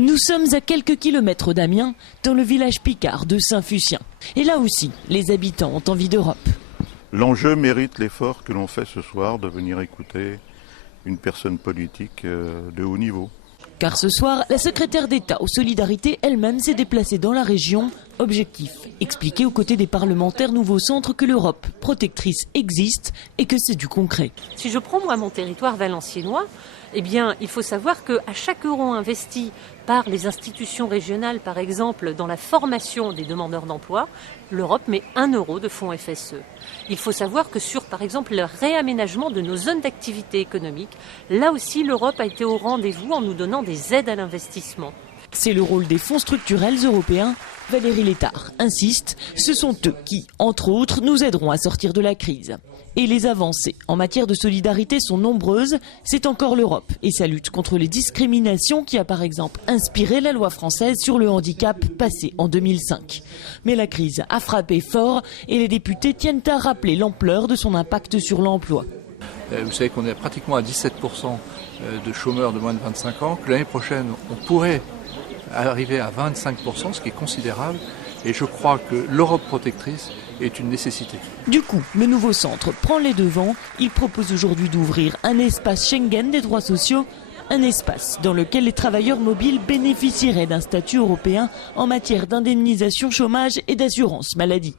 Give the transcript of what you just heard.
Nous sommes à quelques kilomètres d'Amiens, dans le village picard de Saint-Fucien. Et là aussi, les habitants ont envie d'Europe. L'enjeu mérite l'effort que l'on fait ce soir de venir écouter une personne politique de haut niveau. Car ce soir, la secrétaire d'État aux Solidarités elle-même s'est déplacée dans la région. Objectif, expliquer aux côtés des parlementaires nouveaux centres que l'Europe protectrice existe et que c'est du concret. Si je prends moi mon territoire valenciennois, eh bien, il faut savoir qu'à chaque euro investi par les institutions régionales, par exemple, dans la formation des demandeurs d'emploi, l'Europe met 1 euro de fonds FSE. Il faut savoir que sur, par exemple, le réaménagement de nos zones d'activité économique, là aussi, l'Europe a été au rendez-vous en nous donnant des aides à l'investissement. C'est le rôle des fonds structurels européens. Valérie Létard insiste, ce sont eux qui, entre autres, nous aideront à sortir de la crise. Et les avancées en matière de solidarité sont nombreuses. C'est encore l'Europe et sa lutte contre les discriminations qui a par exemple inspiré la loi française sur le handicap passée en 2005. Mais la crise a frappé fort et les députés tiennent à rappeler l'ampleur de son impact sur l'emploi. Vous savez qu'on est pratiquement à 17% de chômeurs de moins de 25 ans, que l'année prochaine on pourrait arriver à 25%, ce qui est considérable. Et je crois que l'Europe protectrice est une nécessité. Du coup, le nouveau centre prend les devants. Il propose aujourd'hui d'ouvrir un espace Schengen des droits sociaux, un espace dans lequel les travailleurs mobiles bénéficieraient d'un statut européen en matière d'indemnisation chômage et d'assurance maladie.